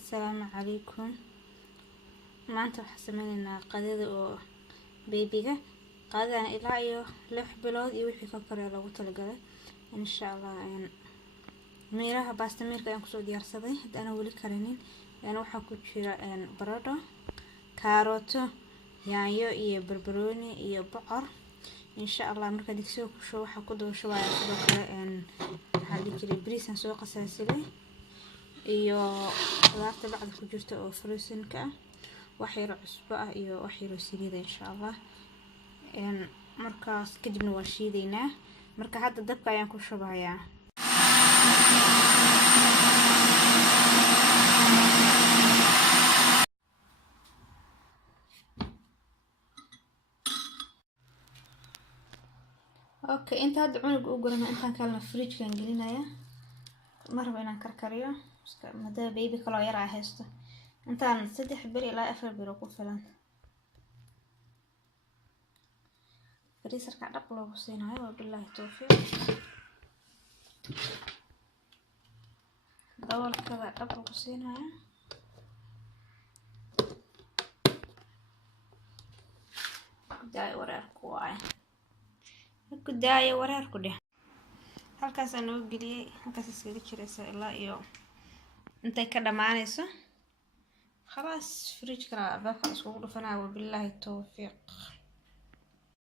السلام عليكم. maanta waxaan sameynaynaa qadada oo babyga qadana ilaa iyo 6 bilood iyo wixii ka kore lagu talagalay insha Allah. Miraha basta mirka aan kusoo diyaarsaday hadana wali karinin waxa ku jira baradho, karooto, yaanyo iyo barbarooni iyo bocor insha Allah. Marka digsiga ku shubo waxa ku daba shubaya sidoo kale waxa la jiray bariis aan soo qasaasilay iyo qudaarta bacda ku jirta oo frozen ka wax yar cusbo ah iyo wax yar saliid insha Allah. markaas kadibna waan shiideynaa. marka hadda dabka ayaan ku shubayaa. okay inta hadda cunug u gurana intaan kalena fridge kan gelinaya marba inaan karkariyo maadaama baby kale yar ah haysto intaan 3 bir ilaa 4 bir ku filan. freezer ka dhaq loogu siinayo waa billahi tawfiiq. daboolka dhaq loogu siinayo ku daayo wareerku dheh. halkaas aan u geliyay halkaas iskaga jiraysa ilaa iyo intay ka dhamaanayso خلاص fridge ka albaabka isku dhufanaa waa billahi tawfiiq.